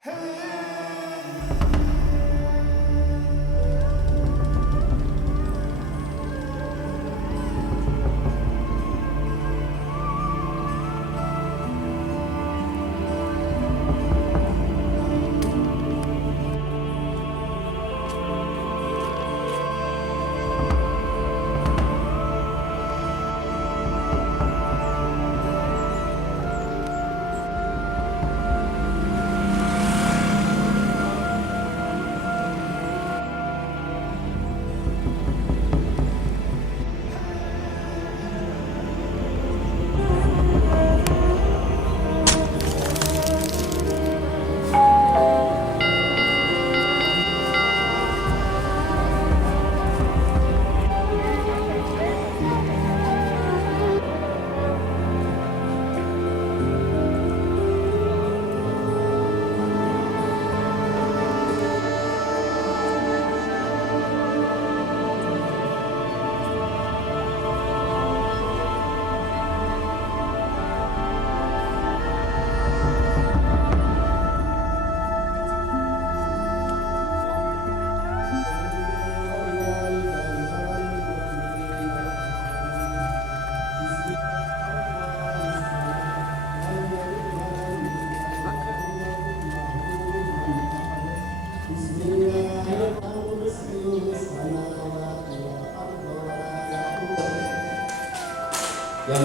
Yang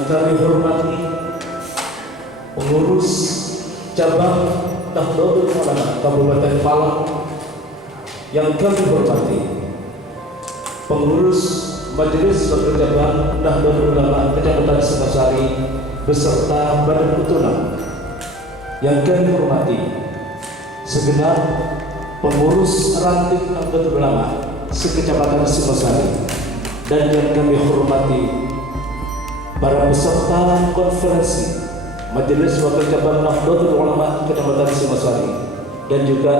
kami hormati pengurus cabang Nahdlatul Ulama Kabupaten Malang, yang kami hormati pengurus Majelis Wakil Cabang Nahdlatul Ulama Kecamatan Sukasari beserta Badan Petunang, yang kami hormati segenap pengurus ranting Nahdlatul Ulama sekecamatan Sukasari, dan yang kami hormati para peserta konferensi Majelis Wakil Cabang Nahdlatul Ulama Kecamatan Sukasari, dan juga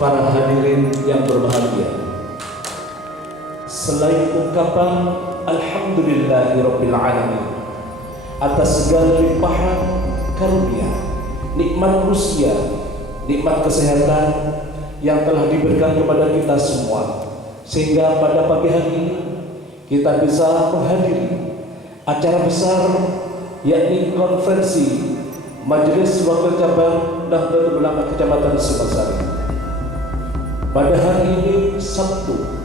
para hadirin yang berbahagia. Selain ungkapan Alhamdulillahirabbil alamin atas segala limpahan karunia, nikmat usia, nikmat kesehatan yang telah diberikan kepada kita semua, sehingga pada pagi hari ini kita bisa menghadiri acara besar, yakni konferensi Majelis Wakil Cabang Nahdlatul Ulama Kecamatan Sukasari. Pada hari ini Sabtu,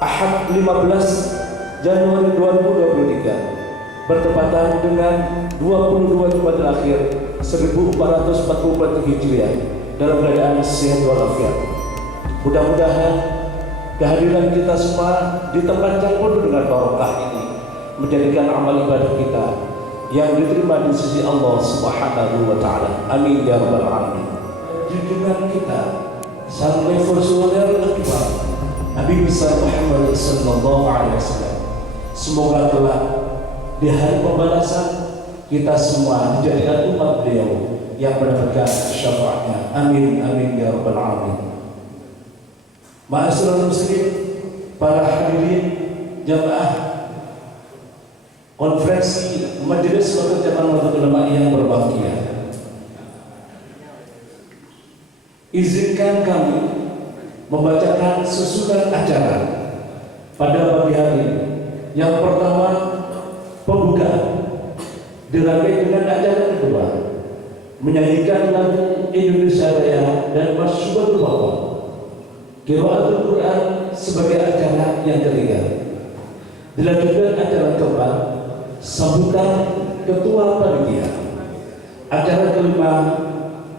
Ahad 15 Januari 2023, bertepatan dengan 22 Jumadil Akhir 1444 Hijriah, dalam keadaan sehat walafiat. Mudah-mudahan kehadiran kita semua di tempat yang penuh dengan barokah ini menjadikan amal ibadah kita yang diterima di sisi Allah Subhanahu wa Ta'ala. Amin ya rabbal alamin. Junjungan kita sang revolusioner akbar Nabi besar Muhammad sallallahu alaihi wasallam, semoga kelak di hari pembalasan kita semua dijadikan umat beliau yang mendapatkan syafaatnya. Amin amin ya rabbal alamin. Ma'asyiral muslimin, para hadirin jamaah konferensi Majelis Wakil Cabang Nahdlatul Ulama yang berbahagia, izinkan kami membacakan susunan acara pada pagi hari ini. Yang pertama, pembukaan dilanjutkan dengan acara kedua, menyanyikan lagu Indonesia Raya dan Masyhuratul Baqarah, Qiraatul Quran sebagai acara yang ketiga. Dilanjutkan acara keempat, sambutan ketua panitia. Acara kelima,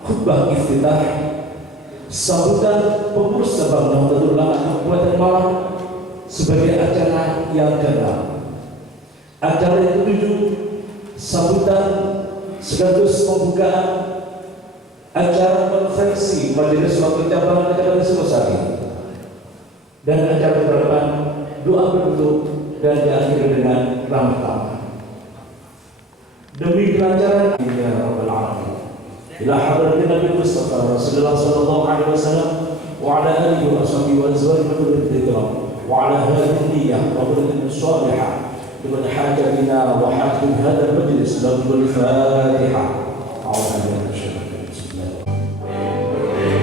khutbah iftitah, sambutan pengurus cabang Nahdlatul Ulama Kabupaten Malang sebagai acara yang keenam. Acara yang ketujuh, sambutan sekaligus pembukaan acara konferensi Majelis Wakil Cabang Kecamatan Sukasari, dan acara ke-8, doa penutup dan diakhiri dengan ramah tamah. Demi kelancaran ya rabbal alamin, ila hadratin Nabi Mustafa Rasulullah sallallahu alaihi wasallam wa ala alihi wa sahbihi wa azwajihi wa ala hadhihi niyyah wa qulubina shalihah liman hajatina wa hakim hadha al-majlis lahu al-Fatihah. A'udzu billahi minasyaitonir rajim.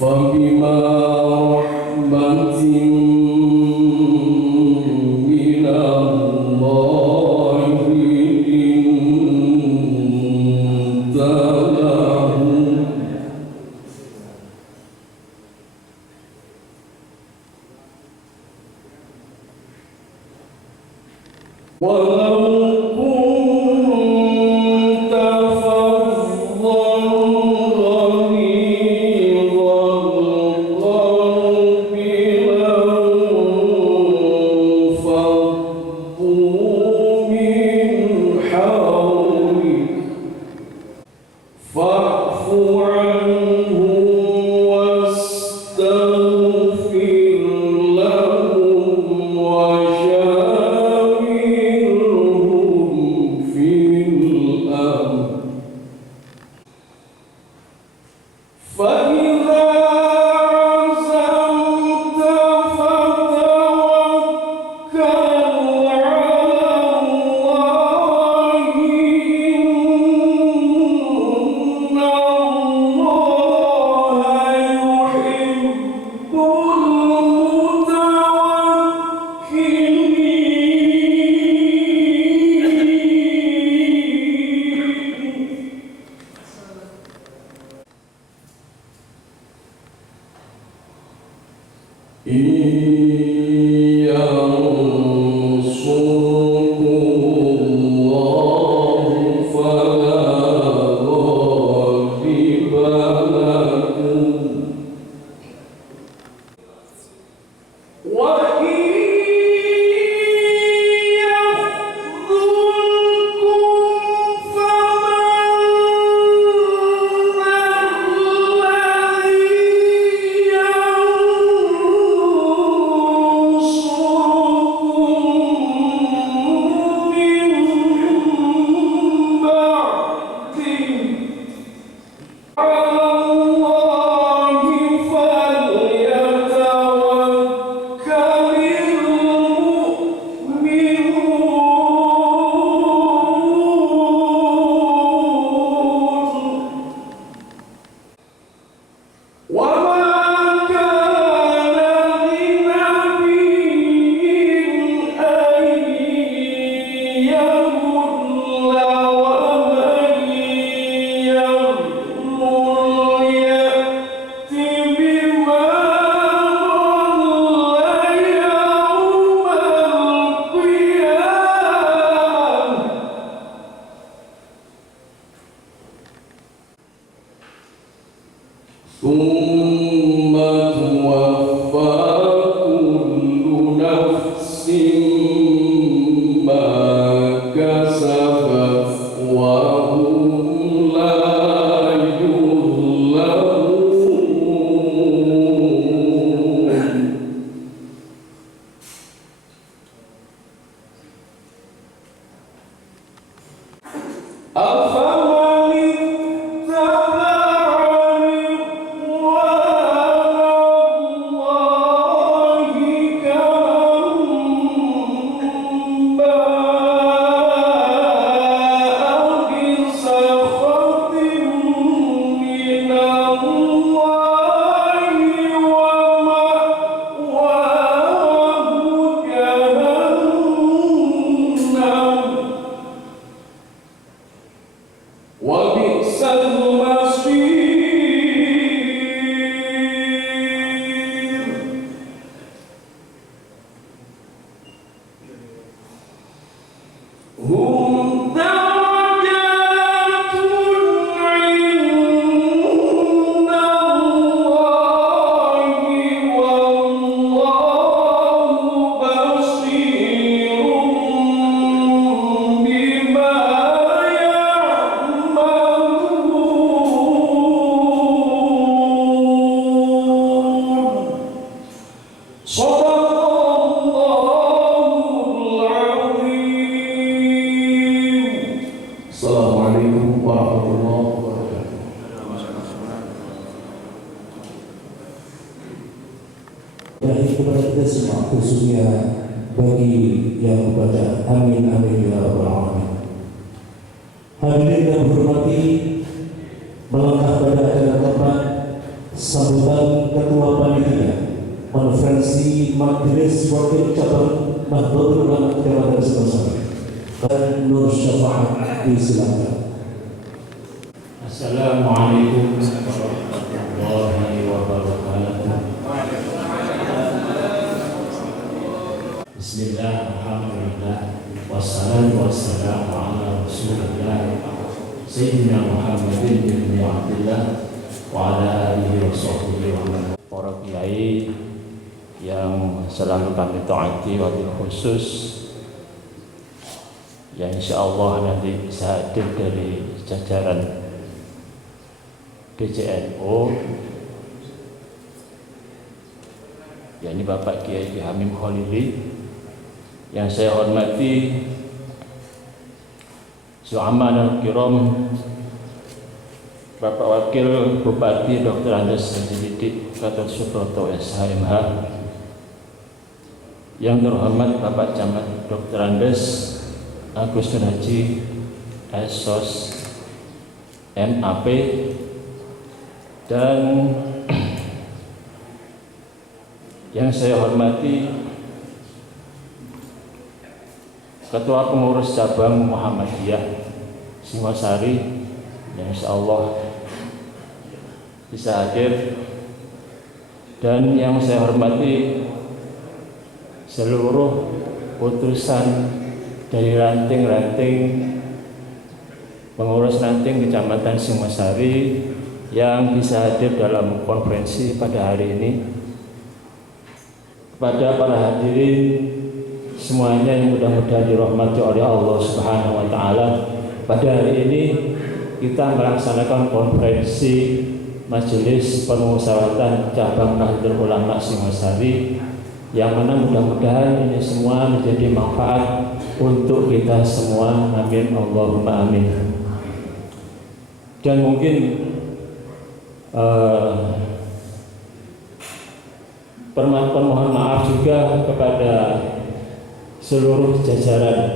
فبما رحمة من الله لنت لهم ولو كنت فظا غليظ القلب لانفضوا من حولك فاعف عنهم واستغفر لهم وشاورهم في الأمر فإذا عزمت فتوكل على الله إن الله يحب المتوكلين. إن ينصركم الله فلا غالب لكم وإن يخذلكم فمن ذا الذي ينصركم من بعده على الله فليتوكل المؤمنون. وما كان لنبي أن يغل ومن يغل يأت بما غل يوم القيامة ثم توفى كل نفس ما كسبت وهم لا يظلمون. أفمن اتبع kepada kita semua, khususnya bagi yang membaca. Amin amin ya rabbal alamin. Hadirin yang berhormati, melangkah pada acara tempat sambutan Ketua Panitia Konferensi Majelis Wakil Cabang Nahdlatul Ulama Kecamatan Singosari, dan Nur Syafaat, disilakan. Assalamualaikum warahmatullahi wabarakatuh. Bismillah, alhamdulillah, wassalatu wassalamu ala rasulillah Sayyidina Muhammadin bin Abdullah wa ala alihi wa sahbihi wa man. Para kiai yang selalu kami taati, wabil khusus yang insyaallah nanti bisa hadir dari jajaran PCNO, yakni Bapak Kiai Hamim Khalili. Yang saya hormati Zu'aman al-Kiram, Bapak Wakil Bupati Dr. Andes Haji Gatot Subroto SHMH. Yang terhormat Bapak Camat Dr. Andes Agus Haji SOS MAP, dan yang saya hormati Ketua Pengurus Cabang Muhammadiyah Singosari yang insyaallah bisa hadir, dan yang saya hormati seluruh utusan dari ranting-ranting pengurus ranting Kecamatan Singosari yang bisa hadir dalam konferensi pada hari ini. Kepada para hadirin semuanya yang mudah-mudahan dirahmati oleh Allah Subhanahu wa taala, pada hari ini kita melaksanakan konferensi Majelis Permusyawaratan Cabang Nahdlatul Ulama Singosari, yang mana mudah-mudahan ini semua menjadi manfaat untuk kita semua. Amin Allahumma amin. Dan mungkin permohonan maaf juga kepada seluruh jajaran,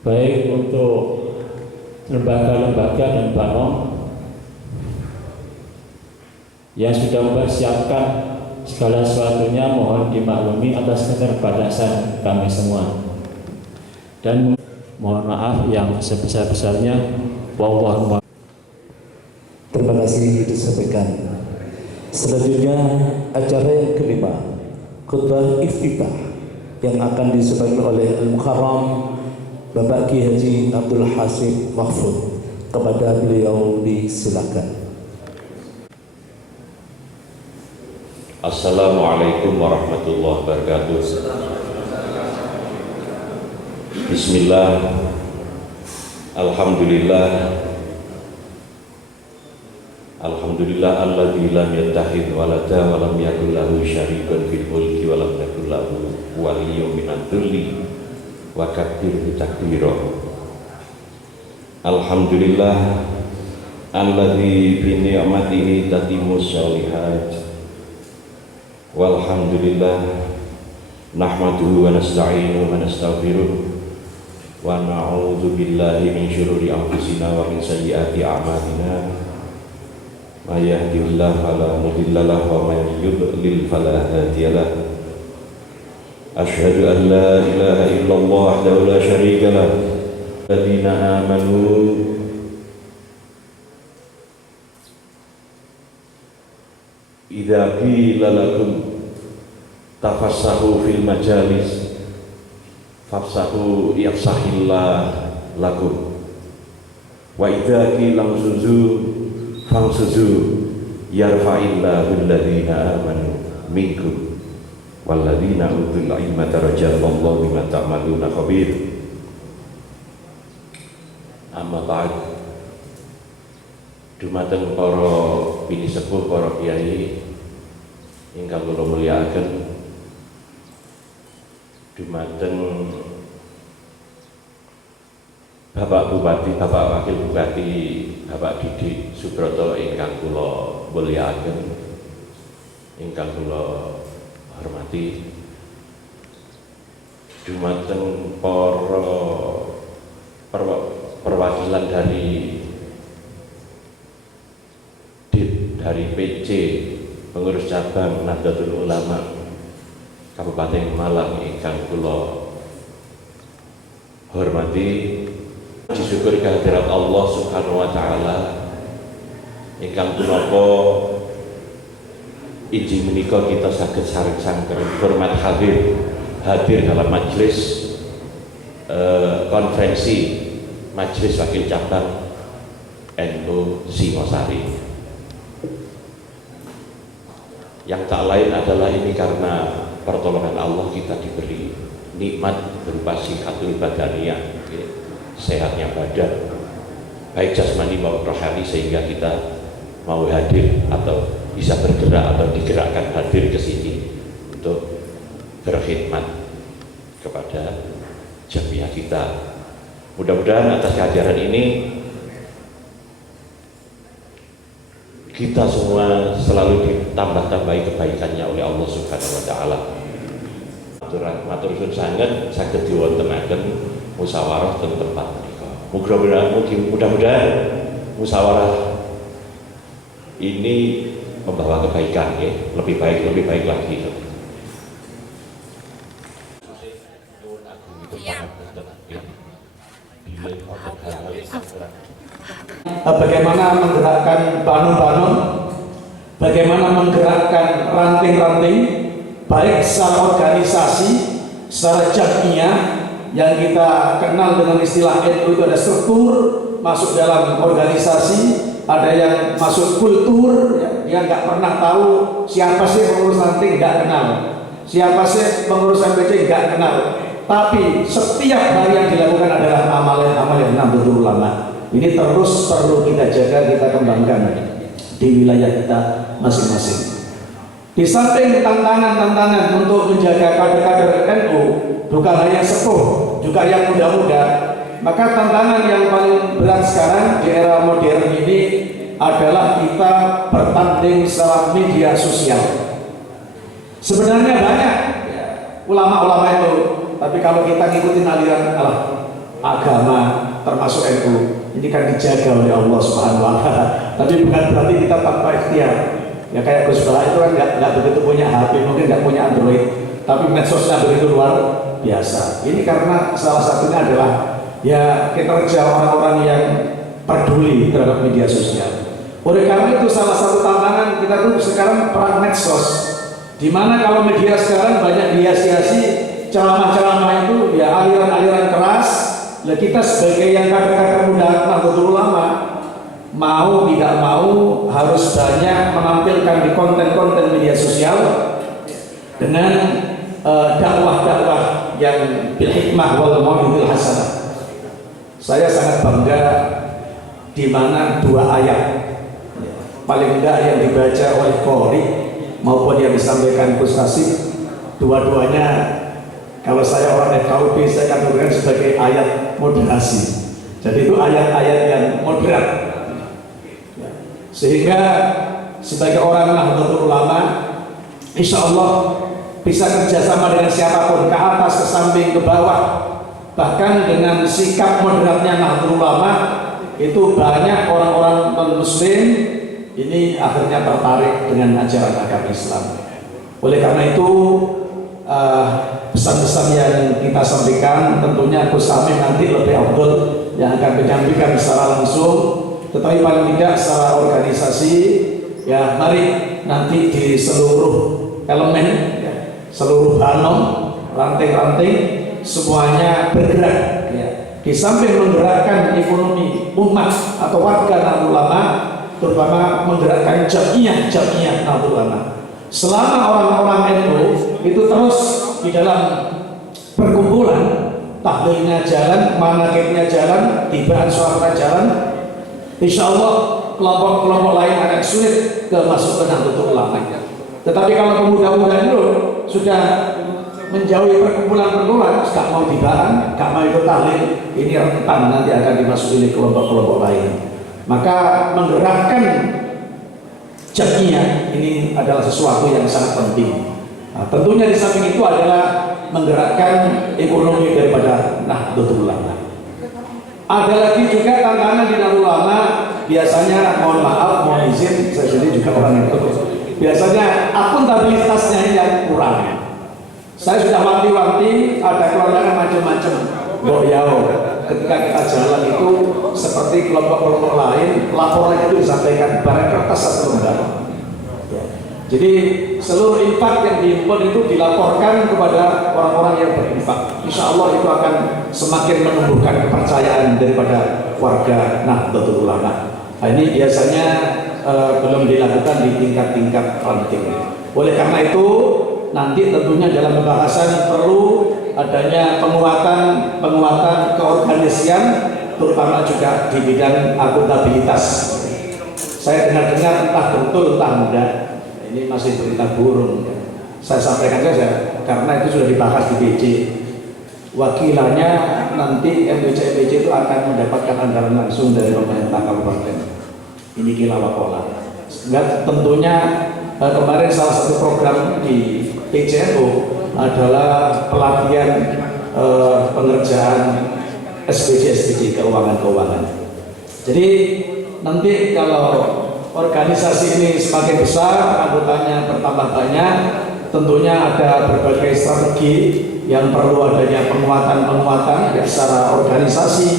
baik untuk lembaga-lembaga dan banom yang sudah mempersiapkan segala sesuatunya. Mohon dimaklumi atas keterbatasan kami semua, dan mohon maaf yang sebesar-besarnya. Wallahu a'lam. Terima kasih disampaikan. Selanjutnya acara yang kelima, khutbah iftitah yang akan disampaikan oleh Al-Mukarram Bapak Kiai Haji Abdul Hasib Mahfud. Kepada beliau disilakan. Assalamualaikum warahmatullahi wabarakatuh. Bismillah, alhamdulillah, alhamdulillah alladzi lam yattakhidh walada wa lam yakul lahu syarikun fil mulki wa lam yakul lahu waliyyun minadh dhulli wa kabbirhu takbira. Alhamdulillah alladzi bi ni'matihi tatimmus shalihat. Walhamdulillah nahmaduhu wa nasta'inuhu wa nastaghfiruh wa na'udzu billahi min syururi anfusina wa min sayyiati a'malina. May yahdihillahu fala mudilla lahu wa may yudlil fala hadiya lahu. Asyhadu an la ilaha illallah wahdahu la syarika lahu. Alladzina amanu idza qila lakum tafassahu fil majalis fafsahu yafsahillah lakum wa idza qila suzu fangsuzu yarfa'illahu alladzina amanu minkum walladzina utul ilma darajallahu bima ta'maluna khabir. Amma ba'd. Dumateng para bini sepuh, para kiai ingkang kula mulyakaken, dumateng Bapak Bupati, Bapak Wakil Bupati, Bapak Didik Subroto ingkang kula mulyakaken, ingkang kula hormati, dumateng para perwakilan dari PC pengurus cabang Nahdlatul Ulama Kabupaten Malang ingkang kula hormati, disyukur kehadirat Allah Subhanahu wa taala ingkang punapa izin menika kita saged sareng-sareng hormat hadir dalam majelis konferensi Majelis Wakil Cabang NU Singosari. Yang tak lain adalah ini karena pertolongan Allah kita diberi nikmat berupa sihatul badaniyah, sehatnya badan baik jasmani maupun rohani, sehingga kita mau hadir atau bisa bergerak atau digerakkan hadir ke sini untuk berkhidmat kepada jamiah kita. Mudah-mudahan atas kehadiran ini kita semua selalu ditambah-tambahi kebaikannya oleh Allah Subhanahu wa taala. Matur suwun sanget saged diwontenaken musyawarah teng tempat menika. Mudah-mudahan musyawarah ini membawa kebaikan, ya, lebih baik lagi. Bagaimana menggerakkan banun-banun, bagaimana menggerakkan ranting-ranting, baik secara organisasi, secara jamiah yang kita kenal dengan istilah NU itu ada struktur, masuk dalam organisasi, ada yang masuk kultur, ya, dia nggak pernah tahu siapa sih pengurus ranting, nggak kenal, siapa sih pengurus MPC, nggak kenal. Tapi setiap hari yang dilakukan adalah amalan Nahdlatul Ulama. Ini terus perlu kita jaga, kita kembangkan di wilayah kita masing-masing. Di samping tantangan-tantangan untuk menjaga kader-kader NU, bukan hanya sepuh, juga yang muda-muda, maka tantangan yang paling berat sekarang di era modern ini adalah kita bertanding secara media sosial. Sebenarnya banyak ya, ulama-ulama itu, tapi kalau kita ngikutin aliran agama termasuk NU, ini kan dijaga oleh Allah Subhanahu wa taala. Tapi bukan berarti kita tanpa ikhtiar. Ya kayak Gus Baha itu kan nggak begitu punya HP, mungkin nggak punya Android, tapi medsosnya begitu luar biasa. Ini karena salah satunya adalah ya kinerja orang-orang yang peduli terhadap media sosial. Oleh karena itu salah satu tantangan kita tuh sekarang perang medsos, di mana kalau media sekarang banyak dihiasi ceramah-ceramah itu ya aliran-aliran keras. Nah, kita sebagai yang kader-kader muda Nahdlatul Ulama mau tidak mau harus banyak menampilkan di konten-konten media sosial dengan dakwah-dakwah yang bil hikmah wal mau'izatil hasanah. Saya sangat bangga di mana dua ayat paling enggak yang dibaca oleh qori maupun yang disampaikan Gus Hasim, dua-duanya kalau saya orang FKUB saya kategorikan sebagai ayat moderasi. Jadi itu ayat-ayat yang moderat. Sehingga sebagai orang Nahdlatul Ulama, insya Allah bisa kerjasama dengan siapapun, ke atas, ke samping, ke bawah. Bahkan dengan sikap moderatnya Nahdlatul Ulama, itu banyak orang-orang non-muslim ini akhirnya tertarik dengan ajaran agama Islam. Oleh karena itu pesan-pesan yang kita sampaikan tentunya Gus Samim nanti lebih afdal yang akan menyampaikan secara langsung, tetapi paling tidak secara organisasi ya mari nanti di seluruh elemen ya, seluruh banom, ranting-ranting semuanya bergerak ya. Di samping menggerakkan ekonomi umat atau warga Nahdlatul Ulama, terutama menggerakkan jamiah Nahdlatul Ulama. Selama orang-orang NU itu terus di dalam perkumpulan, tahlilnya jalan, manakibnya jalan, tibaan suara jalan, insya Allah kelompok-kelompok lain akan sulit masuk ke Nahdlatul Ulama. Tetapi kalau pemuda-pemuda itu sudah menjauhi perkumpulan-perkumpulan, gak mau tibaan, gak mau ikut tahlil, ini rentan nanti akan dimasuki oleh kelompok-kelompok lain. Maka menggerakkan jamiyah ini adalah sesuatu yang sangat penting. Nah, tentunya di samping itu adalah menggerakkan ekonomi daripada Nahdlatul Ulama. Ada lagi juga tantangan di Nahdlatul Ulama, biasanya mohon maaf, mohon izin, saya sendiri juga orang itu, biasanya akuntabilitasnya yang kurang. Saya sudah wanti-wanti, ada keluarga macam-macam. Boyao, ketika kita jalan itu seperti kelompok-kelompok lain, laporan itu disampaikan barang kertas satu lembar. Ya. Jadi seluruh infak yang diimpun itu dilaporkan kepada orang-orang yang berinfak. Insya Allah itu akan semakin menumbuhkan kepercayaan daripada warga Nahdlatul Ulama. Nah, ini biasanya belum dilakukan di tingkat-tingkat ranting. Oleh karena itu nanti tentunya dalam pembahasan perlu adanya penguatan keorganisasian, terutama juga di bidang akuntabilitas. Saya dengar-dengar entah betul entah enggak, ini masih berita burung. Saya sampaikan saja karena itu sudah dibahas di BC. Wakilannya nanti MBC itu akan mendapatkan anggaran langsung dari pemerintah kabupaten. Ini kilawakola. Sehingga tentunya kemarin salah satu program di PCNU adalah pelatihan pengerjaan SPJ keuangan. Jadi nanti kalau organisasi ini semakin besar, anggotanya bertambah banyak, tentunya ada berbagai strategi yang perlu adanya penguatan ya, secara organisasi,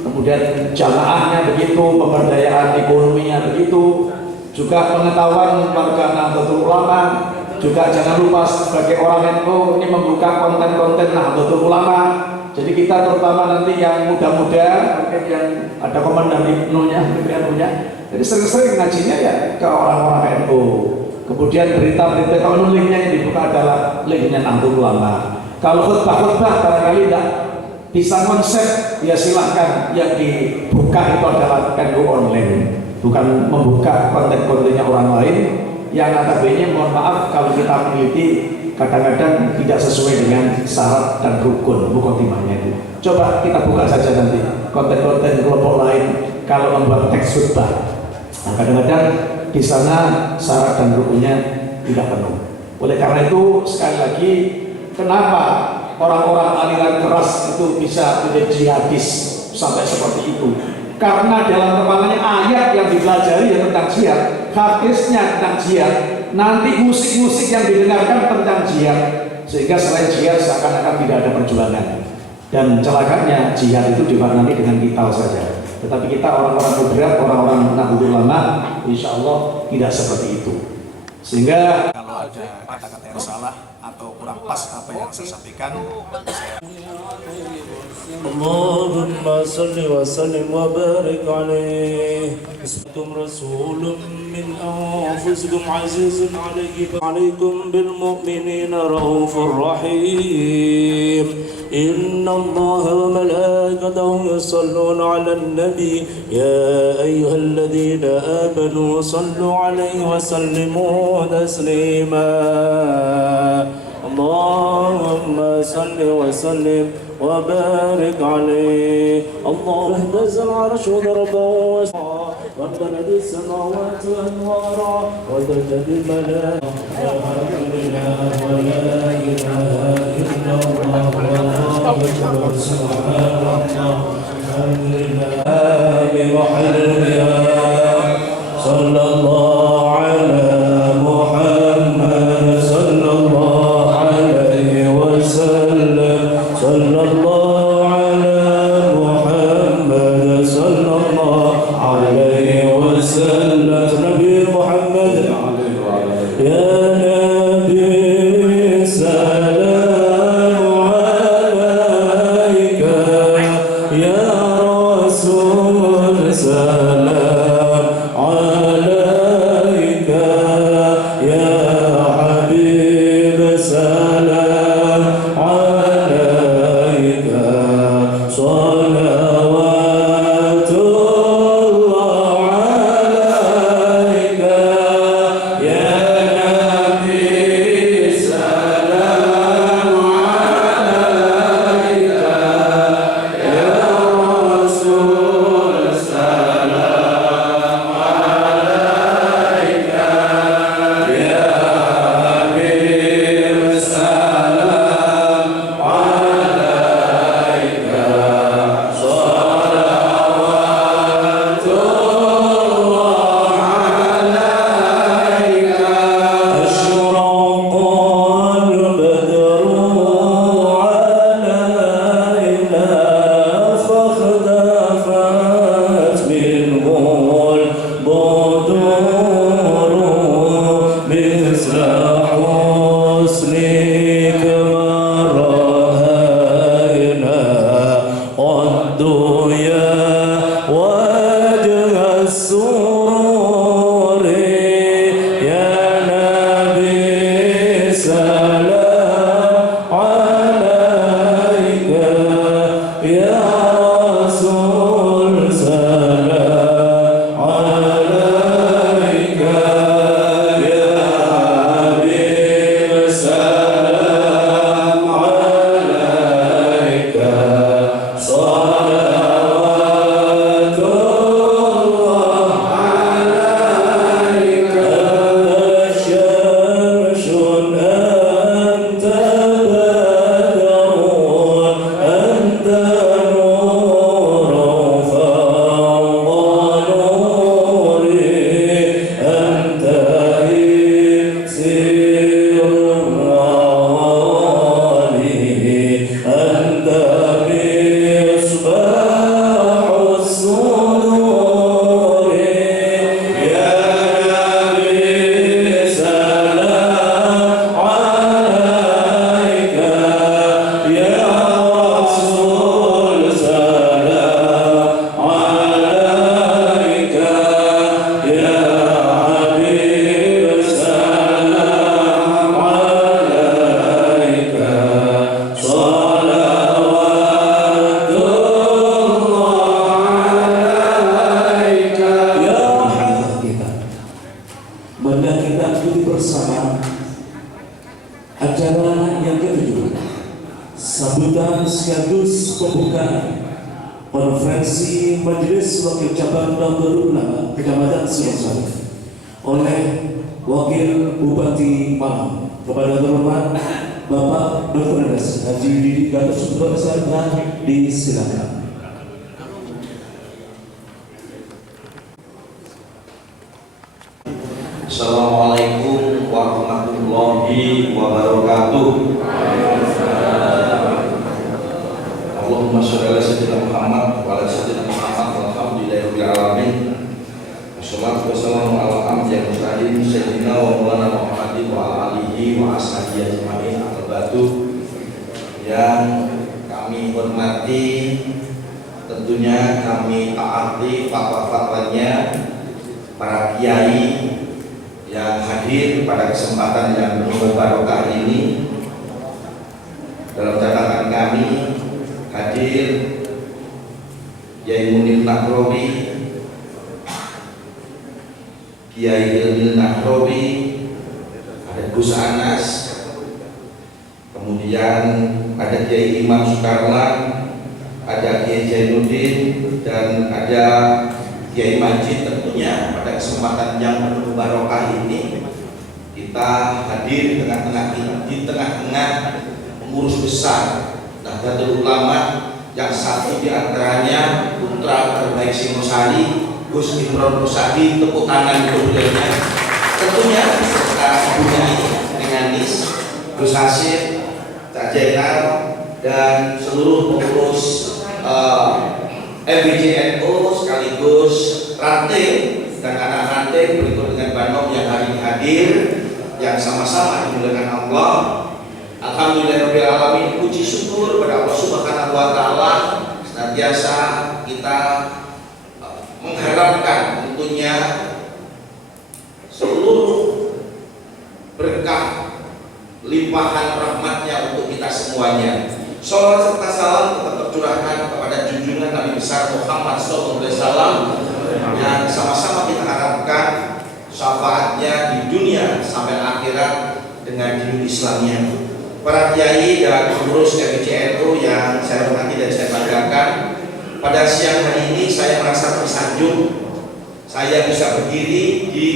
kemudian jamaahnya begitu, pemberdayaan ekonominya begitu, juga pengetahuan warga Nahdlatul Ulama. Juga jangan lupa sebagai orang NU ini membuka konten-konten Nahdlatul Ulama. Jadi kita terutama nanti yang muda-muda, mungkin yang ada komandan NU-nya, jadi sering-sering ngajinya ya ke orang-orang NU. Kemudian berita-berita kalau linknya yang dibuka adalah linknya Nahdlatul Ulama. Kalau khutbah barangkali tidak bisa konsep, ya silahkan yang dibuka itu adalah NU online, bukan membuka konten-kontennya orang lain. Yang notabene mohon maaf kalau kita meneliti kadang-kadang tidak sesuai dengan syarat dan rukun mukadimahnya itu. Coba kita buka saja nanti konten-konten kelompok lain kalau membuat teks khutbah. Nah, kadang-kadang di sana syarat dan rukunnya tidak penuh. Oleh karena itu sekali lagi, kenapa orang-orang aliran keras itu bisa menjadi jihadis sampai seperti itu? Karena dalam kepalanya ayat yang dipelajari yang tentang jihad, hadisnya tentang jihad, nanti musik-musik yang didengarkan tentang jihad, sehingga selain jihad seakan-akan tidak ada perjuangan. Dan celakanya jihad itu dimaknai dengan vital saja. Tetapi kita orang-orang moderat, orang-orang Nahdlatul Ulama, insya Allah tidak seperti itu. Sehingga kalau ada kata-kata yang salah atau kurang pas apa yang saya sampaikan, اللهم صل وسلم وبارك عليه. اسمكم رسول من أنفسكم عزيز عليكم بالمؤمنين رؤوف رحيم. إن الله وملائكته يصلون على النبي يا أيها الذين آمنوا صلوا عليه وسلموا تسليما. اللهم صل وسلم وبارك عليه. الله اهتز العرش وضربه وانبلد السماوات وانوارا وتجد الملائكه. الحمد لله ولا اله الا الله والله سبحان الله. الحمد لله بمحلها صلى الله على محمد صلى الله عليه وسلم. صلى الله على محمد صلى الله عليه وسلم. نبي محمد يا نبي سلام عليك يا رسول سلام عليك. Mari kita ikuti bersama acara yang ke-7, sambutan sekaligus pembukaan konferensi Majelis Wakil Cabang Nahdlatul Ulama Kecamatan Singosari oleh Wakil Bupati Malang. Kepada terhormat Bapak Dr. Andes Haji Didi Gatot Subroto Sarjana, disilakan. Assalamualaikum warahmatullahi wabarakatuh. Allahumma sholli ala sayyidina Muhammad wa ala sayyidina Muhammad walhamdulillahirabbil alamin. Wassalatu wassalamu ala anbiya'il mursalin sayyidina wa maulana Muhammadin wa ala alihi wa ashabihi ajmain. Al-batu yang kami hormati, tentunya kami taati fatwa-fatwanya para kiai yang hadir pada kesempatan yang penuh barokah ini. Dalam catatan kami hadir Kiai Munir Nahrawi, Kiai Ilmi Nahrawi, ada Gus Anas, kemudian ada Kiai Imam Sukarlan, ada Kiai Zainuddin, dan ada Kiai Majid. Tentunya pada kesempatan yang penuh barokah ini kita hadir di tengah-tengah pengurus besar Nahdlatul Ulama yang satu di antaranya putra terbaik Singosari, Gus Imron Rusadi. Tepuk tangan untuk beliaunya. Tentunya beserta ibunya Nenganis, Gus Hasyim, Cak Jainal, dan seluruh pengurus MBJNU sekaligus ranting dan anak ranting berikut dengan Banom yang hari ini hadir, yang sama-sama dimuliakan Allah. Alhamdulillahirabbil alamin, puji syukur pada Allah Subhanahu wa taala. Senantiasa kita mengharapkan tentunya seluruh berkah limpahan rahmatnya untuk kita semuanya. Sholawat serta salam tetap tercurahkan kepada junjungan Nabi besar Muhammad SAW yang sama-sama kita harapkan syafaatnya di dunia sampai akhirat dengan diri Islamnya. Para kiai dan pengurus MBJNU yang saya hormati dan saya banggakan, pada siang hari ini saya merasa tersanjung saya bisa berdiri di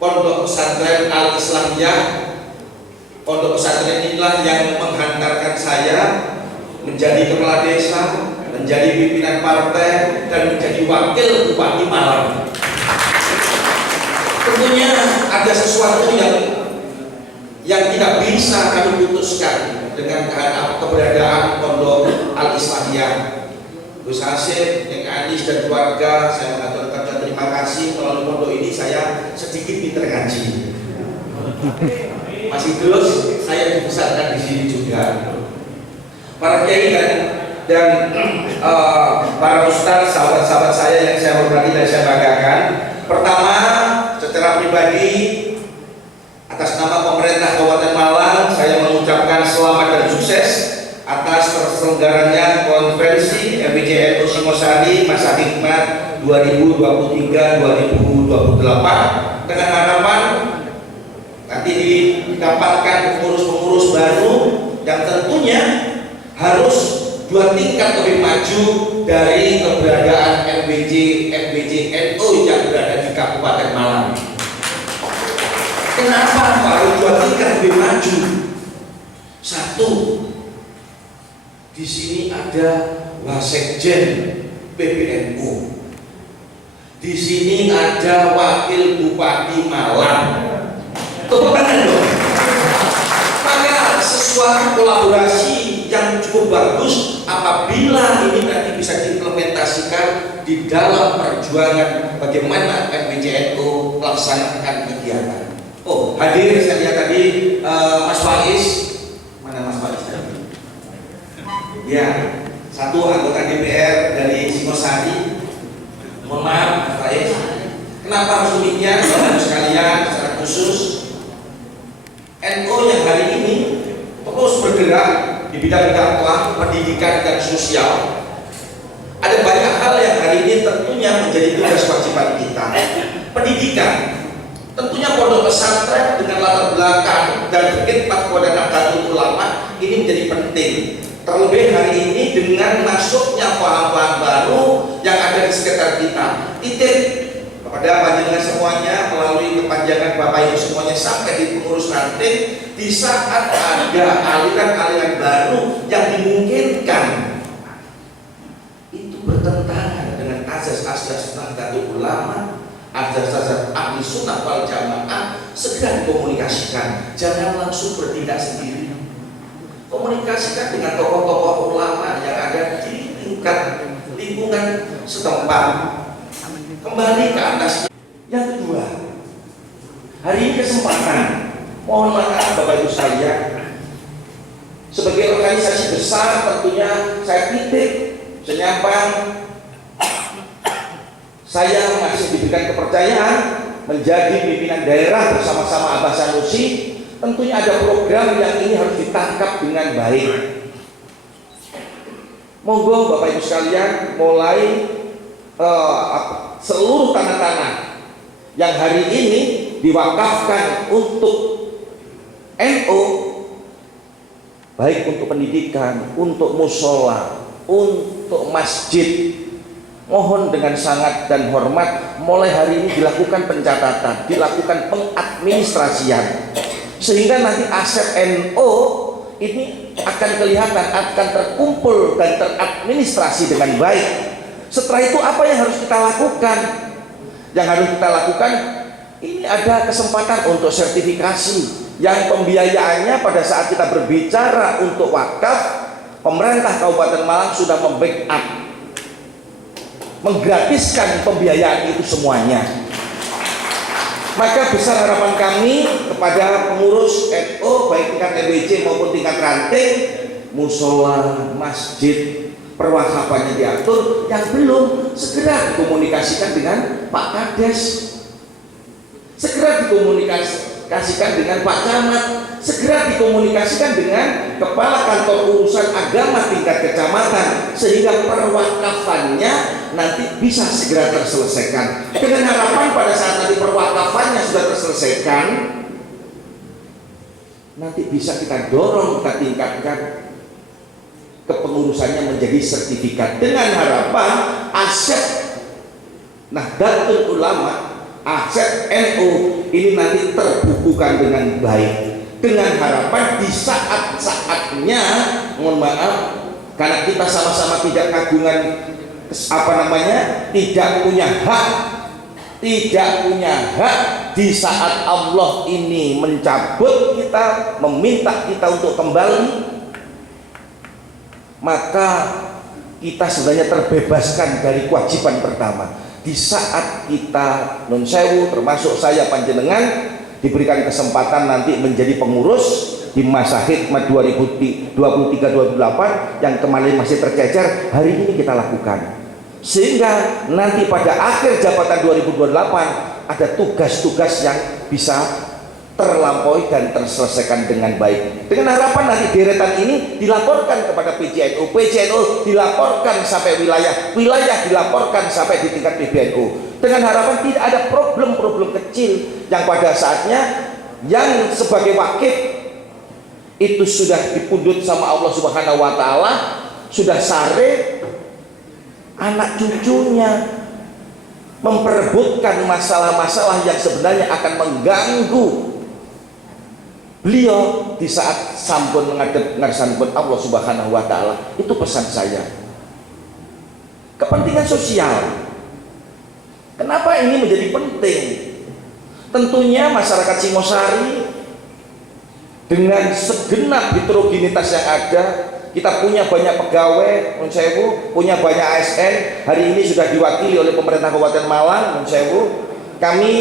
Pondok Pesantren Al-Islamiyah. Pondok pesantren inilah yang menghantarkan saya menjadi kepala desa, menjadi pimpinan partai, dan menjadi wakil Bupati Malang. Tentunya ada sesuatu yang tidak bisa kami putuskan dengan keberadaan Pondok Al-Islamiyah. Gus Hasyim, Neng Anis, dan keluarga, saya mengaturkan terima kasih. Melalui pondok ini saya sedikit pinter ngaji. Masih terus saya dibesarkan di sini juga. Para kiai dan para ustaz, sahabat-sahabat saya yang saya hormati dan saya banggakan. Pertama, secara pribadi atas nama pemerintah Kabupaten Malang, saya mengucapkan selamat dan sukses atas terselenggaranya konferensi MBJNU Singosari Masa Hikmat 2023-2028 dengan harapan nanti didapatkan pengurus-pengurus baru yang tentunya harus 2 tingkat lebih maju dari keberadaan MBJNU yang berada di Kabupaten Malang. Kenapa baru 2 tingkat lebih maju? Satu, di sini ada Wasekjen PBNU. Di sini ada Wakil Bupati Malang. Tepuk tangan dong. Maka sesuatu kolaborasi yang cukup bagus apabila ini nanti bisa diimplementasikan di dalam perjuangan bagaimana MBJNU melaksanakan kegiatan. Oh, hadir saya lihat tadi Mas Faiz. Mana Mas Faiz tadi? Ya, satu anggota DPR dari Singosari. Mohon maaf Mas Faiz. Kenapa harus demikian? Bapak sekalian, secara khusus NU yang hari ini terus bergerak di bidang dakwah, pendidikan, dan sosial. Ada banyak hal yang hari ini tentunya menjadi tugas kewajiban kita. pendidikan. Tentunya pondok pesantren dengan latar belakang dan berkhidmat kepada Nahdlatul Ulama ini menjadi penting. Terlebih hari ini dengan masuknya paham-paham baru yang ada di sekitar kita. Titip kepada panjenengan semuanya melalui kepanjangan Bapak Ibu semuanya sampai di pengurus ranting, di saat ada aliran-aliran baru yang dimungkinkan itu bertentangan dengan azas-azas Nahdlatul Ulama, azas-azas ahli sunnah wal jamaah, segera dikomunikasikan, jangan langsung bertindak sendiri. Komunikasikan dengan tokoh-tokoh ulama yang ada di lingkungan setempat. Kembali ke atas. Yang kedua, hari ini kesempatan, mohon maaf Bapak Ibu sekalian, sebagai organisasi besar tentunya saya titip senyampang saya masih diberikan kepercayaan menjadi pimpinan daerah bersama-sama Abah Sanusi. Tentunya ada program yang ini harus ditangkap dengan baik. Monggo Bapak Ibu sekalian, mulai seluruh tanah-tanah yang hari ini diwakafkan untuk NU, baik untuk pendidikan, untuk musola, untuk masjid, mohon dengan sangat dan hormat mulai hari ini dilakukan pencatatan, dilakukan pengadministrasian, sehingga nanti aset NU ini akan kelihatan, akan terkumpul dan teradministrasi dengan baik. Setelah itu apa yang harus kita lakukan? Yang harus kita lakukan, ini ada kesempatan untuk sertifikasi yang pembiayaannya pada saat kita berbicara untuk wakaf, pemerintah Kabupaten Malang sudah membackup, menggratiskan pembiayaan itu semuanya. Maka besar harapan kami kepada pengurus NU baik tingkat EBC maupun tingkat ranting, musola, masjid, perwakafannya diatur, yang belum segera dikomunikasikan dengan Pak Kades, segera dikomunikasikan dengan Pak Camat, segera dikomunikasikan dengan Kepala Kantor Urusan Agama tingkat kecamatan, sehingga perwakafannya nanti bisa segera terselesaikan. Dengan harapan pada saat nanti perwakafannya sudah terselesaikan, nanti bisa kita dorong, kita tingkatkan kepengurusannya menjadi sertifikat, dengan harapan aset Nahdlatul Ulama, aset NU ini nanti terbukukan dengan baik, dengan harapan di saat-saatnya, mohon maaf, karena kita sama-sama tidak kagungan tidak punya hak di saat Allah ini mencabut kita, meminta kita untuk kembali, maka kita sebenarnya terbebaskan dari kewajiban pertama. Di saat kita nun sewu, termasuk saya panjenengan, diberikan kesempatan nanti menjadi pengurus di masa khidmat 2023-2028 yang kemarin masih tercecer, hari ini kita lakukan, sehingga nanti pada akhir jabatan 2028 ada tugas-tugas yang bisa terlampaui dan terselesaikan dengan baik. Dengan harapan nanti deretan ini dilaporkan kepada PJNU, PJNU dilaporkan sampai wilayah, wilayah dilaporkan sampai di tingkat PBNU. Dengan harapan tidak ada problem-problem kecil yang pada saatnya yang sebagai wakil itu sudah dipundut sama Allah Subhanahu wa taala, sudah sare, anak cucunya memperebutkan masalah-masalah yang sebenarnya akan mengganggu beliau di saat sampun menghadap ngarsanipun Allah Subhanahu wa taala. Itu pesan saya. Kepentingan sosial. Kenapa ini menjadi penting? Tentunya masyarakat Singosari dengan segenap heterogenitas yang ada, kita punya banyak pegawai, Nun Sewu, punya banyak ASN. Hari ini sudah diwakili oleh pemerintah Kabupaten Malang, Nun Sewu. Kami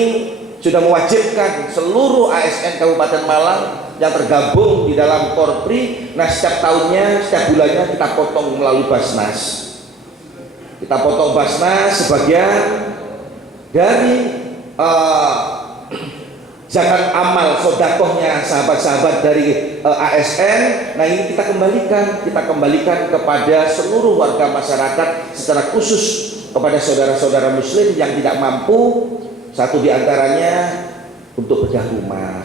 sudah mewajibkan seluruh ASN Kabupaten Malang yang tergabung di dalam Korpri, nah setiap tahunnya, setiap bulannya kita potong melalui Basnas. Kita potong Basnas sebagian dari zakat amal sodakohnya sahabat-sahabat dari ASN. Nah ini kita kembalikan kepada seluruh warga masyarakat, secara khusus kepada saudara-saudara muslim yang tidak mampu Satu di antaranya untuk bedah rumah,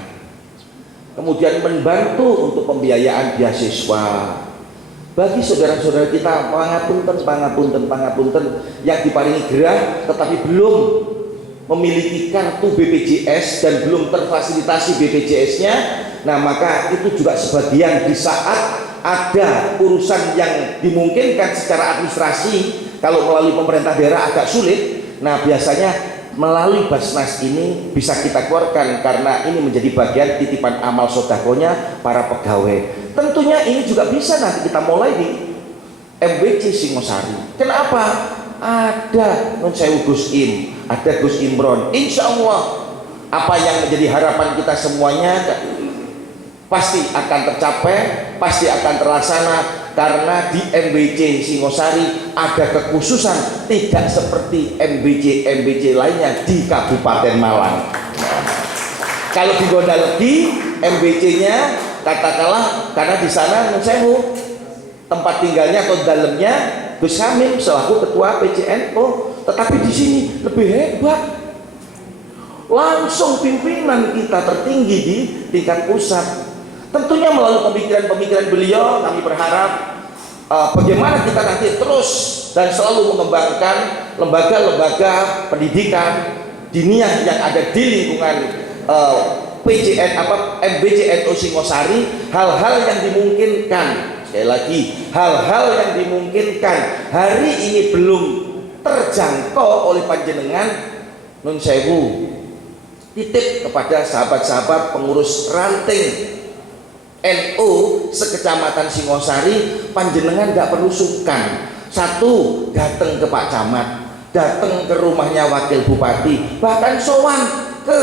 kemudian membantu untuk pembiayaan beasiswa bagi saudara-saudara kita pangapunten yang diparingi gerah tetapi belum memiliki kartu BPJS dan belum terfasilitasi BPJS-nya. Nah, maka itu juga sebagian di saat ada urusan yang dimungkinkan secara administrasi, kalau melalui pemerintah daerah agak sulit, nah biasanya melalui Basnas ini bisa kita keluarkan karena ini menjadi bagian titipan amal sodakonya para pegawai. Tentunya ini juga bisa nanti kita mulai di MBC Singosari. Kenapa? Ada Nun Sewu Gus Im, ada Gus Imron. Insya Allah apa yang menjadi harapan kita semuanya pasti akan tercapai, pasti akan terlaksana, karena di MBC Singosari ada kekhususan tidak seperti MBC lainnya di Kabupaten Malang. Kalau di Gondalegi MBC-nya katakanlah karena di sana Nun Sewu tempat tinggalnya atau dalamnya Gus Hamim selaku ketua PCNO, tetapi di sini lebih hebat. Langsung pimpinan kita tertinggi di tingkat pusat. Tentunya melalui pemikiran-pemikiran beliau kami berharap bagaimana kita nanti terus dan selalu mengembangkan lembaga-lembaga pendidikan diniyah yang ada di lingkungan MBCNO Singosari, hal-hal yang dimungkinkan. Sekali lagi, hal-hal yang dimungkinkan hari ini belum terjangkau oleh panjenengan, Nun Sewu titip kepada sahabat-sahabat pengurus ranting NU sekecamatan Singosari, panjenengan nggak perlu sungkan. Satu, datang ke Pak Camat, datang ke rumahnya Wakil Bupati, bahkan sowan ke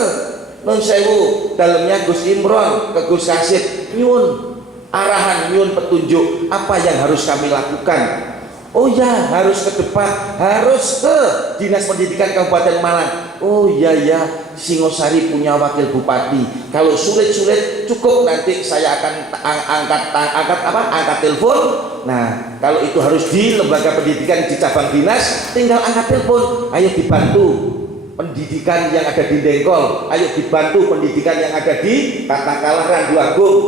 Nun Sewu dalamnya Gus Imron, ke Gus Kasid, nyun arahan, nyun petunjuk apa yang harus kami lakukan. Oh ya, harus ke depan, harus ke Dinas Pendidikan Kabupaten Malang. Oh iya ya, Singosari punya wakil bupati. Kalau sulit-sulit cukup nanti saya akan angkat telepon. Nah, kalau itu harus di lembaga pendidikan di cabang dinas, tinggal angkat telepon. Ayo dibantu pendidikan yang ada di Dengkol, ayo dibantu pendidikan yang ada di katakanlah Randu Agung.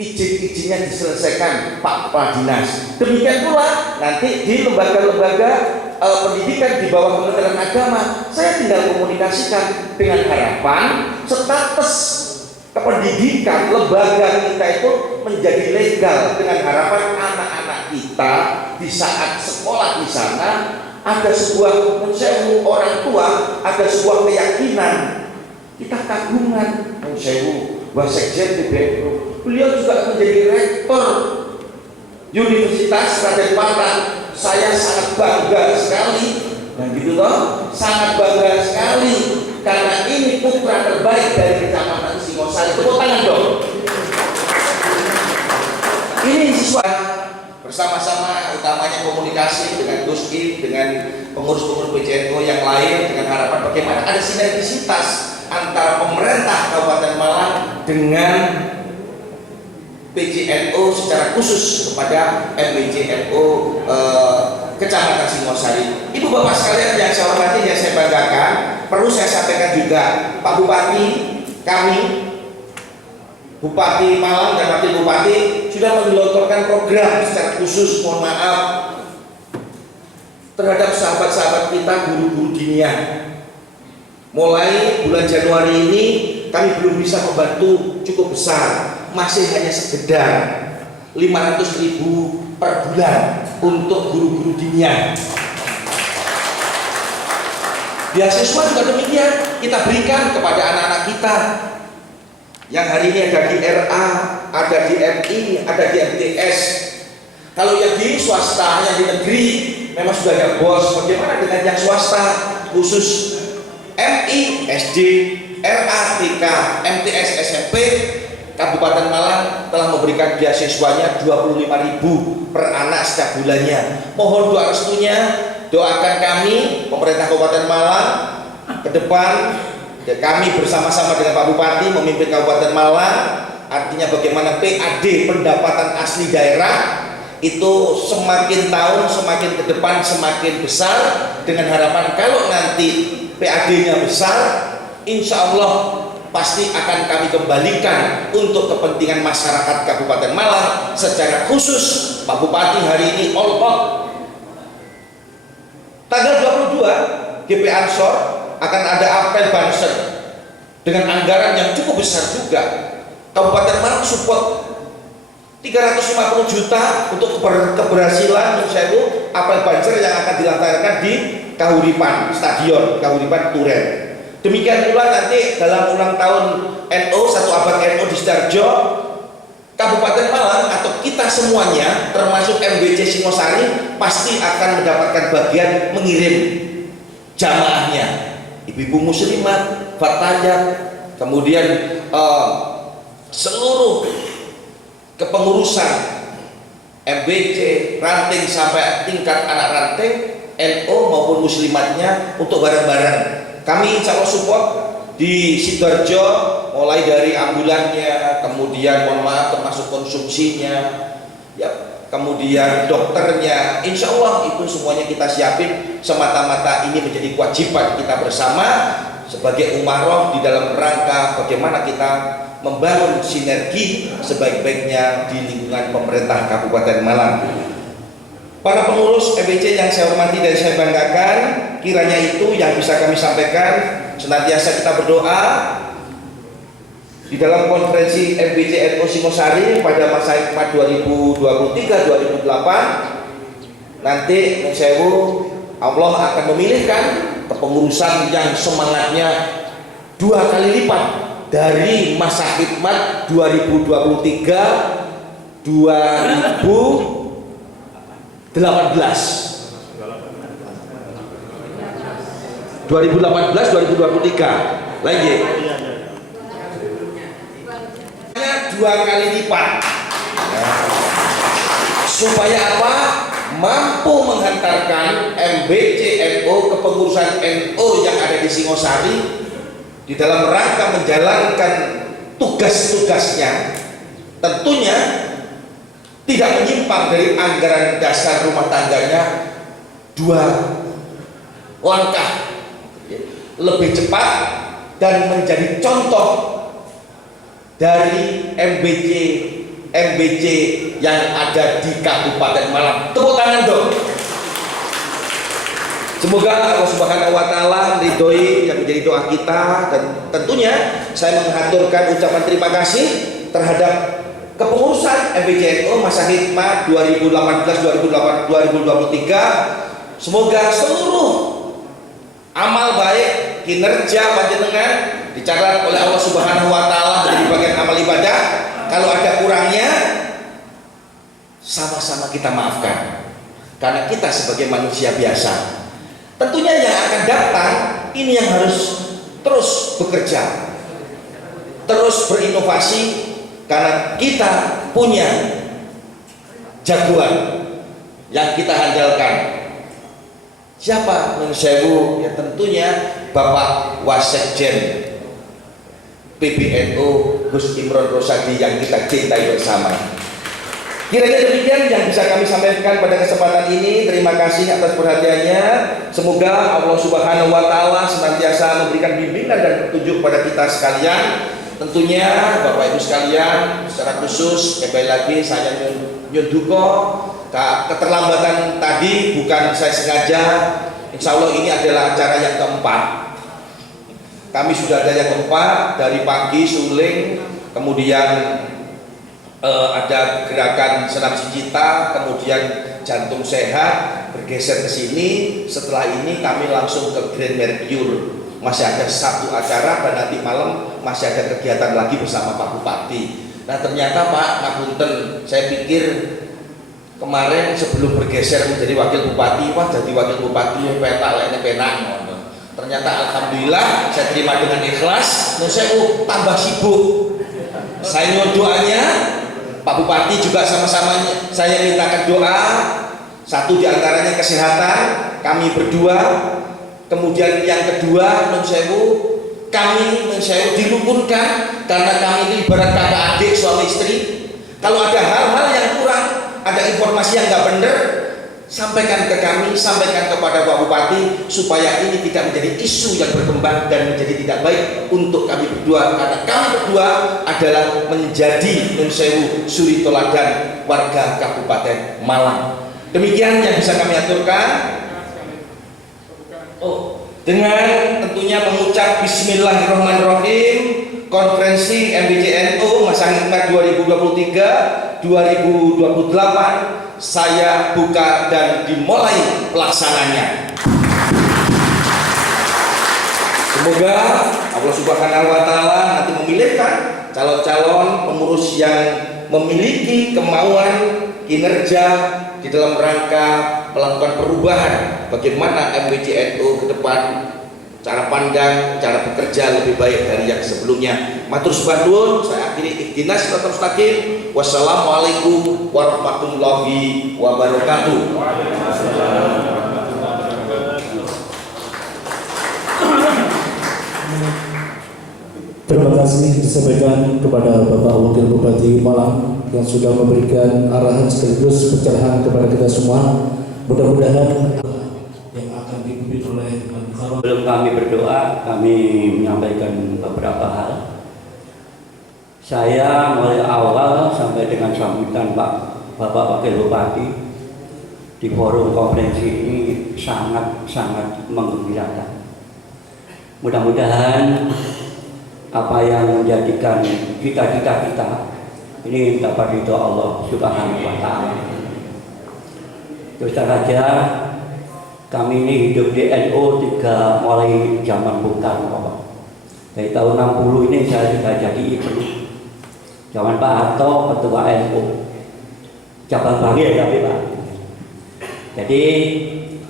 Izin-izinnya diselesaikan Pak Kepala Dinas. Demikian pula nanti di lembaga-lembaga pendidikan di bawah Kementerian Agama, saya tinggal komunikasikan dengan harapan status kependidikan lembaga kita itu menjadi legal, dengan harapan anak-anak kita di saat sekolah di sana ada sebuah mensewu orang tua, ada sebuah keyakinan. Kita kagungan mensewu Wasekjen PBNU. Beliau juga menjadi rektor Universitas Raden Patah. Saya sangat bangga sekali, dan gitu toh, sangat bangga sekali karena ini putra terbaik dari Kecamatan Singosari. Tepuk tangan dong. Ini siswa bersama-sama, utamanya komunikasi dengan Gus Im, dengan pengurus-pengurus PCNO yang lain, dengan harapan bagaimana ada sinergisitas antara pemerintah Kabupaten Malang dengan PCNO secara khusus kepada MBCNO Kecamatan Singosari. Ibu bapak sekalian yang saya hormati, yang saya banggakan, perlu saya sampaikan juga, Pak Bupati kami, Bupati Malang dan Wakil Bupati sudah menggelontorkan program secara khusus, mohon maaf, terhadap sahabat-sahabat kita guru-guru diniyah. Mulai bulan Januari ini kami belum bisa membantu cukup besar, masih hanya sekedar 500.000 per bulan untuk guru-guru diniyah. Beasiswa juga demikian kita berikan kepada anak-anak kita yang hari ini ada di RA, ada di MI, ada di MTS. Kalau yang di swasta, yang di negeri memang sudah ada bos. Bagaimana dengan yang swasta khusus MI, SD, RA, TK, MTS, SMP, Kabupaten Malang telah memberikan beasiswanya 25.000 per anak setiap bulannya. Mohon doa restunya, doakan kami pemerintah Kabupaten Malang ke depan. Kami bersama-sama dengan Pak Bupati memimpin Kabupaten Malang, artinya bagaimana PAD pendapatan asli daerah itu semakin tahun semakin ke depan semakin besar, dengan harapan kalau nanti PAD-nya besar, insya Allah pasti akan kami kembalikan untuk kepentingan masyarakat Kabupaten Malang. Secara khusus Pak Bupati hari ini all out. Tanggal 22 GP Ansor akan ada apel banser dengan anggaran yang cukup besar juga. Kabupaten Malang support 350 juta untuk keberhasilan Sewu apel banser yang akan dilaksanakan di Kahuripan, Stadion Kahuripan Turen. Demikian pula nanti dalam ulang tahun NU 1 abad NU di Sidoarjo, Kabupaten Malang atau kita semuanya termasuk MBC Singosari pasti akan mendapatkan bagian mengirim jamaahnya, ibu-ibu muslimat, fatayat, kemudian seluruh kepengurusan MBC ranting sampai tingkat anak ranting NU maupun muslimatnya untuk bareng-bareng. Kami insya Allah support di Sidoarjo mulai dari ambulannya, kemudian mohon maaf termasuk konsumsinya, ya, kemudian dokternya, insya Allah itu semuanya kita siapin. Semata-mata ini menjadi kewajiban kita bersama sebagai umaroh di dalam rangka bagaimana kita membangun sinergi sebaik-baiknya di lingkungan pemerintah Kabupaten Malang. Para pengurus MBC yang saya hormati dan saya banggakan, kiranya itu yang bisa kami sampaikan. Senantiasa kita berdoa di dalam konferensi MBC NU Singosari pada masa hikmat 2023-2008 nanti Mensewu Allah akan memilihkan kepengurusan yang semangatnya 2 kali lipat dari masa hikmat 2023-2018. 2018-2023 lagi 2 kali lipat, supaya apa? Mampu menghantarkan MBC NU kepengurusan NU yang ada di Singosari di dalam rangka menjalankan tugas-tugasnya, tentunya tidak menyimpang dari anggaran dasar rumah tangganya 2 langkah lebih cepat dan menjadi contoh dari MBC yang ada di Kabupaten Malang. Tepuk tangan dong. Semoga Allah Subhanahu wa taala meridhoi yang menjadi doa kita, dan tentunya saya mengaturkan ucapan terima kasih terhadap kepengurusan MBC NU masa hikmat 2018-2023. Semoga seluruh amal baik kinerja panjenengan dicatat oleh Allah Subhanahu wa taala menjadi bagian amal ibadah. Kalau ada kurangnya sama-sama kita maafkan, karena kita sebagai manusia biasa. Tentunya yang akan datang ini yang harus terus bekerja, terus berinovasi, karena kita punya jagoan yang kita handalkan. Siapa? Mensewu, ya tentunya Bapak Wasekjen PBNU Gus Imron Rosadi yang kita cintai bersama. Kiranya demikian yang bisa kami sampaikan pada kesempatan ini. Terima kasih atas perhatiannya. Semoga Allah Subhanahu wa taala senantiasa memberikan bimbingan dan petunjuk pada kita sekalian. Tentunya Bapak Ibu sekalian, secara khusus kembali lagi saya nyun duka keterlambatan tadi bukan saya sengaja. Insya Allah ini adalah acara yang keempat. Kami sudah ada yang keempat dari pagi suling, kemudian ada gerakan senam Sicita, kemudian jantung sehat bergeser ke sini. Setelah ini kami langsung ke Grand Mercure. Masih ada 1 acara dan nanti malam masih ada kegiatan lagi bersama Pak Bupati. Nah ternyata Pak Ngapunten, saya pikir kemarin sebelum bergeser menjadi wakil bupati, wah jadi wakil bupati yang petak lainnya penak. Ternyata alhamdulillah saya terima dengan ikhlas. Dan saya tambah sibuk. Saya nyuwun doanya, Pak Bupati juga sama-sama saya mintakan doa. 1 diantaranya kesehatan kami berdua. Kemudian yang kedua kami dirukunkan, karena kami ini ibarat kakak adik suami istri. Kalau ada hal-hal yang kurang, ada informasi yang nggak benar, sampaikan ke kami, sampaikan kepada Pak Bupati supaya ini tidak menjadi isu yang berkembang dan menjadi tidak baik untuk kami berdua, karena kami berdua adalah menjadi Nunsewu suri toladan warga Kabupaten Malang. Demikian yang bisa kami aturkan. Dengan tentunya mengucap Bismillahirrahmanirrahim, konferensi MBCNU Masa Hikmat 2023-2028 saya buka dan dimulai pelaksananya. Semoga Allah Subhanahu wa Ta'ala nanti memilihkan calon-calon pengurus yang memiliki kemauan kinerja di dalam rangka melakukan perubahan bagaimana MBCNU ke depan, cara pandang, cara bekerja lebih baik dari yang sebelumnya. Matur suwun, saya akhiri ihdinas siratal mustaqim. Wassalamualaikum warahmatullahi wabarakatuh. Terima kasih disampaikan kepada Bapak Wakil Bupati Malang yang sudah memberikan arahan sekaligus pencerahan kepada kita semua. Mudah-mudahan yang akan dipimpin oleh Sebelum kami berdoa, kami menyampaikan beberapa hal. Saya mulai awal sampai dengan sambutan Bapak Wakil Bupati di forum konferensi ini sangat menggembirakan. Mudah-mudahan apa yang menjadikan cita-cita kita ini dapat ridho Allah Subhanahu wa Ta'ala. Terus saja kami ini hidup di NU mulai zaman Bung Karno. Dari tahun 60 ini saya sudah jadi ibu. Zaman Pak Harto ketua NU. Cabang Bangil tapi Pak. Jadi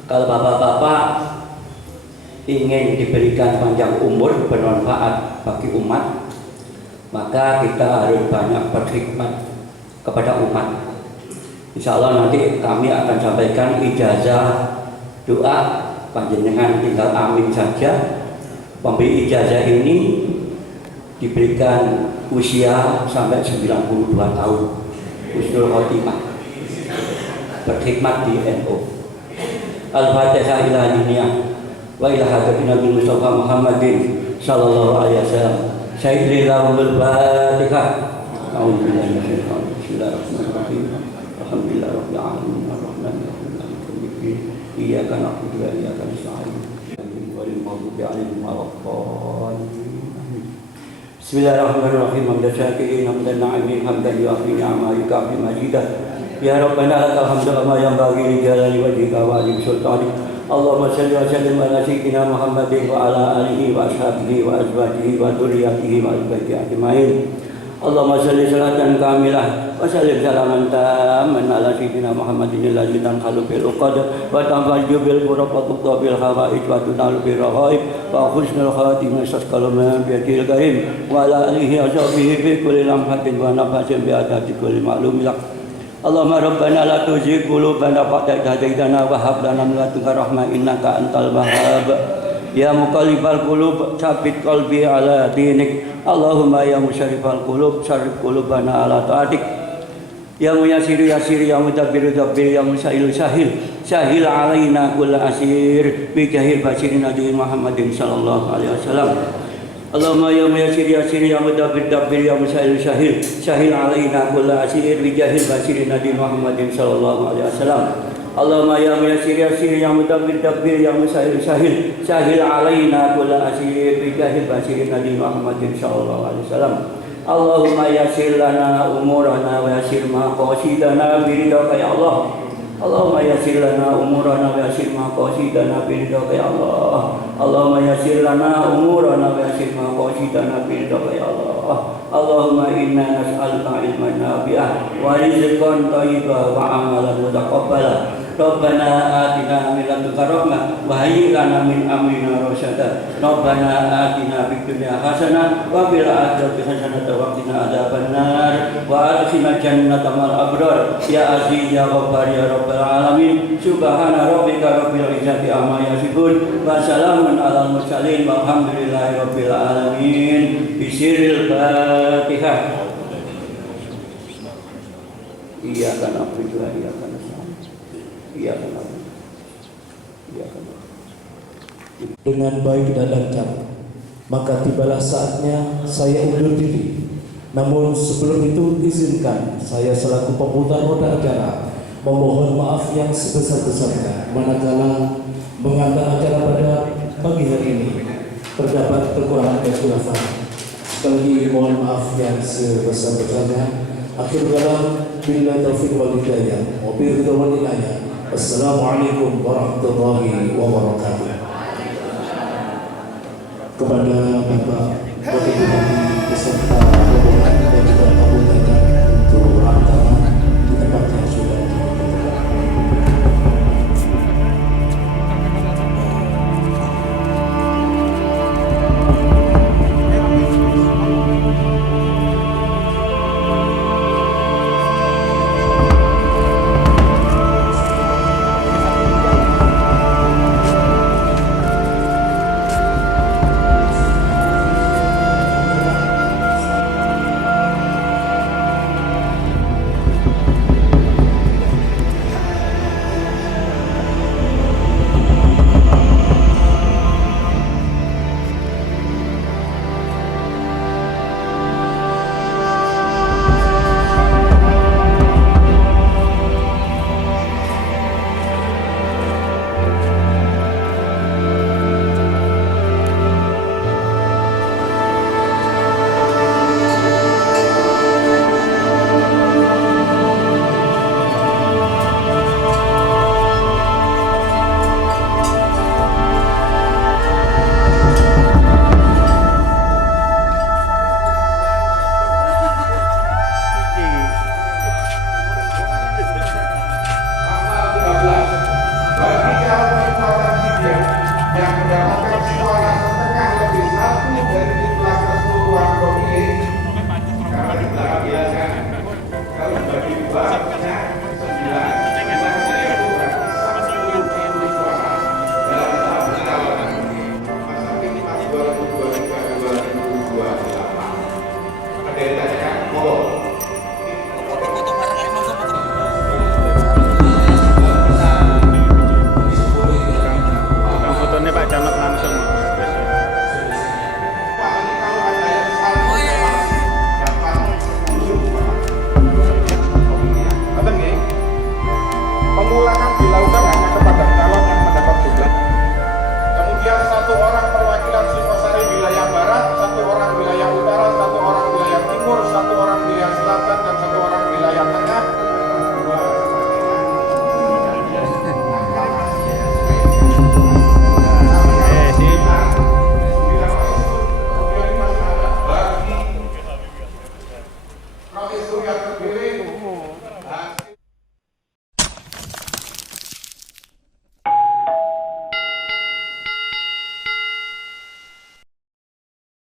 kalau bapak-bapak ingin diberikan panjang umur bermanfaat bagi umat, maka kita harus banyak berkhidmat kepada umat. Insya Allah nanti kami akan sampaikan ijazah doa, panjenengan tinggal amin saja. Pemberi ijazah ini diberikan usia sampai 92 tahun, husnul khotimah, berkhidmat di NU. Al-Fatihah ila diniyah wa ila hadratin Nabi Mustafa Muhammadin sallallahu alaihi wasallam. Sayyidil lahumul Fatihah. A'udzubillahi minasyaitonir rajim. Bismillahirrahmanirrahim. Alhamdulillah rabbil alamin arrahmanir rahim maliki yaumiddin. Iyyaka na'budu wa iyyaka nasta'in. Ghairil maghdubi 'alaihim waladdallin. Bismillahirrahmanirrahim. Hamdan syakirin, hamdan na'imin, hamdan yu'affi ni'ama yukafi majidah. Ya Rabbana lakal hamdu kama yanbaghi li jalali wajhika wa 'azimi sultanik. Allahumma shalli wa sallim ala sayyidina Muhammadin wa ala alihi wa ashabihi wa azwajihi wa dzurriyyatihi wa ibadihi ajmain. Allahumma shalli salatan kamilah wa sallim salaman tamman ala sayyidina Muhammadin alladzi tanhalu bil uqad wa tanfaju bil qurab wa tuqta bil hawaij wa tunalu bil raghaib wa husnul khatimah sasqal man bi yadil karim wa ala alihi wa sahbihi bi kulli lamhatin wa nafasin bi adadi kulli ma'lum lak. Allahumma rabbana la tuzigh qulubana ba'da idh hadaytana wa hab lana min ladunka rahmah innaka antal wahhab. Ya muqallibal qulub tsabbit qalbi ala dinik. Allahumma ya musyrifal qulub sarrif qulubana ala ta'atik. Ya muyassiru yassir, ya mudabbiru dabbir, ya musailu sahil sahil alaina kull asir bi jahil basirin nabi Muhammadin sallallahu alaihi wasallam. Allahumma ya muyassir yassir, ya mudabbir dabbir, ya musailu sahil sahil alaina kull asir bi jahil basirin nabi Muhammadin sallallahu alaihi wasallam. Allahumma ya muyassir yassir, ya mudabbir dabbir, ya musailu sahil sahil alaina kull asir bi jahil basirin nabi Muhammadin sallallahu alaihi wasallam. Allahumma yassir lana umurana wa yassir maqasidana biridaka ya Allah. Allahumma yassir lana umurana wa yassir maqasidana biridaka ya Allah. Allahumma yassir lana umurana wa yassir maqasidana biridaka ya Allah. Allahumma inna nas'aluka ilman nafi'an wa rizqan thayyiban wa amalan mutaqabbalan. Rabbana atina min ladunka rahmah wa hayyi lana min amrina rasyada. Rabbana atina fid dunya hasanah wa fil akhirati hasanah wa qina adzabannar wa adkhilna jannata ma'al abrar. Ya aziz ya ghaffar ya rabbal alamin. Subhana rabbika rabbil izzati amma yasifun wa salamun alal mursalin walhamdulillahi rabbil alamin. Bisiril Fatihah. Iyyaka na'budu wa iyyaka nasta'in. Iyyaka na'budu. Iyyaka na'budu. Dengan baik dan lancar, maka tibalah saatnya saya undur diri. Namun sebelum itu izinkan saya selaku pemutar roda acara memohon maaf yang sebesar-besarnya manakala mengantar acara pada pagi hari ini terdapat kekurangan dan khilafan. Sekali lagi mohon maaf yang sebesar-besarnya. Akhir kalam, billahi taufiq wal hidayah. Wabillahi wal inayah. Assalamualaikum warahmatullahi wabarakatuh. Kepada Bapak